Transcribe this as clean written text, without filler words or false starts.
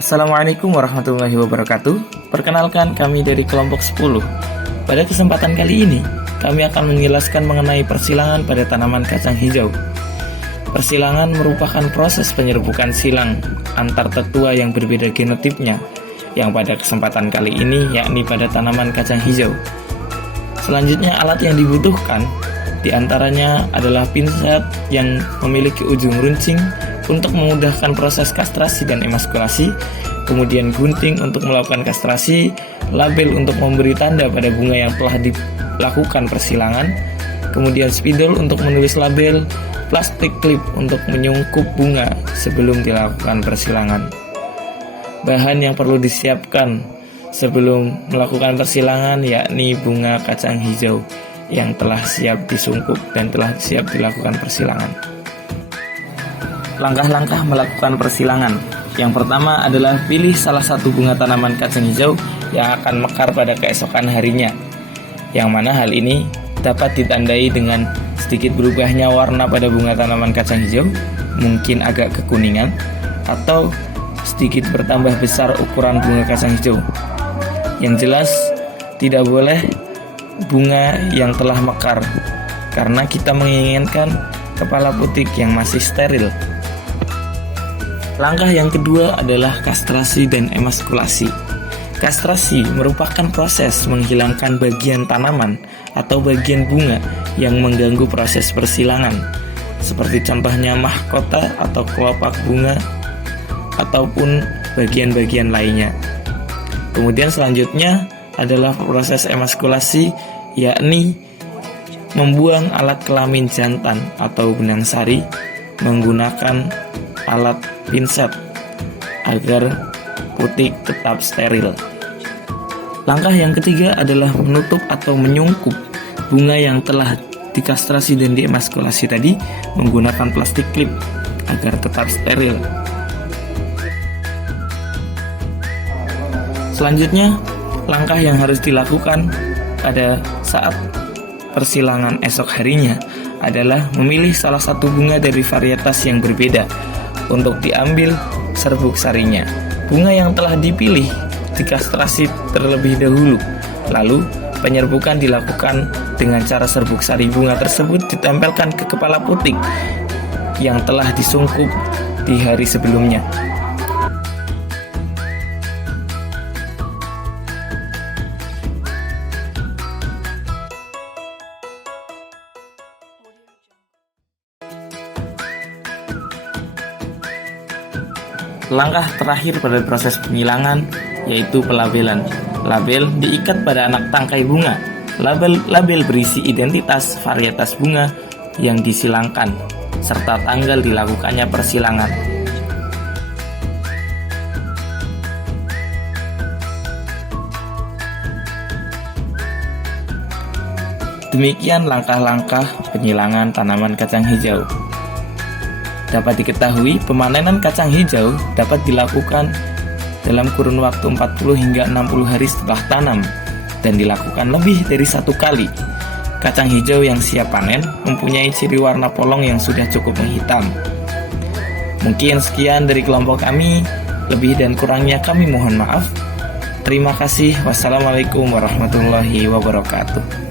Assalamualaikum warahmatullahi wabarakatuh. Perkenalkan, kami dari kelompok 10. Pada kesempatan kali ini, kami akan menjelaskan mengenai persilangan pada tanaman kacang hijau. Persilangan merupakan proses penyerbukan silang antar tetua yang berbeda genotipnya, yang pada kesempatan kali ini yakni pada tanaman kacang hijau. Selanjutnya, alat yang dibutuhkan diantaranya adalah pinset yang memiliki ujung runcing untuk memudahkan proses kastrasi dan emaskulasi, kemudian gunting untuk melakukan kastrasi, label untuk memberi tanda pada bunga yang telah dilakukan persilangan, kemudian spidol untuk menulis label, plastik klip untuk menyungkup bunga sebelum dilakukan persilangan. Bahan yang perlu disiapkan sebelum melakukan persilangan yakni bunga kacang hijau yang telah siap disungkup dan telah siap dilakukan persilangan. Langkah-langkah melakukan persilangan. Yang pertama adalah pilih salah satu bunga tanaman kacang hijau yang akan mekar pada keesokan harinya, yang mana hal ini dapat ditandai dengan sedikit berubahnya warna pada bunga tanaman kacang hijau, mungkin agak kekuningan, atau sedikit bertambah besar ukuran bunga kacang hijau. Yang jelas, tidak boleh bunga yang telah mekar, karena kita menginginkan kepala putik yang masih steril. Langkah yang kedua adalah kastrasi dan emaskulasi. Kastrasi merupakan proses menghilangkan bagian tanaman atau bagian bunga yang mengganggu proses persilangan, seperti contohnya mahkota atau kelopak bunga ataupun bagian-bagian lainnya. Kemudian selanjutnya adalah proses emaskulasi, yakni membuang alat kelamin jantan atau benang sari menggunakan alat pinset agar putik tetap steril. Langkah yang ketiga adalah menutup atau menyungkup bunga yang telah dikastrasi dan diemaskulasi tadi menggunakan plastik klip agar tetap steril. Selanjutnya, langkah yang harus dilakukan pada saat persilangan esok harinya adalah memilih salah satu bunga dari varietas yang berbeda untuk diambil serbuk sarinya. Bunga yang telah dipilih dikastrasi terlebih dahulu, lalu penyerbukan dilakukan dengan cara serbuk sari bunga tersebut ditempelkan ke kepala putik yang telah disungkup di hari sebelumnya. Langkah terakhir pada proses penyilangan yaitu pelabelan. Label diikat pada anak tangkai bunga. Label berisi identitas varietas bunga yang disilangkan serta tanggal dilakukannya persilangan. Demikian langkah-langkah penyilangan tanaman kacang hijau. Dapat diketahui, pemanenan kacang hijau dapat dilakukan dalam kurun waktu 40 hingga 60 hari setelah tanam dan dilakukan lebih dari satu kali. Kacang hijau yang siap panen mempunyai ciri warna polong yang sudah cukup menghitam. Mungkin sekian dari kelompok kami, lebih dan kurangnya kami mohon maaf. Terima kasih. Wassalamualaikum warahmatullahi wabarakatuh.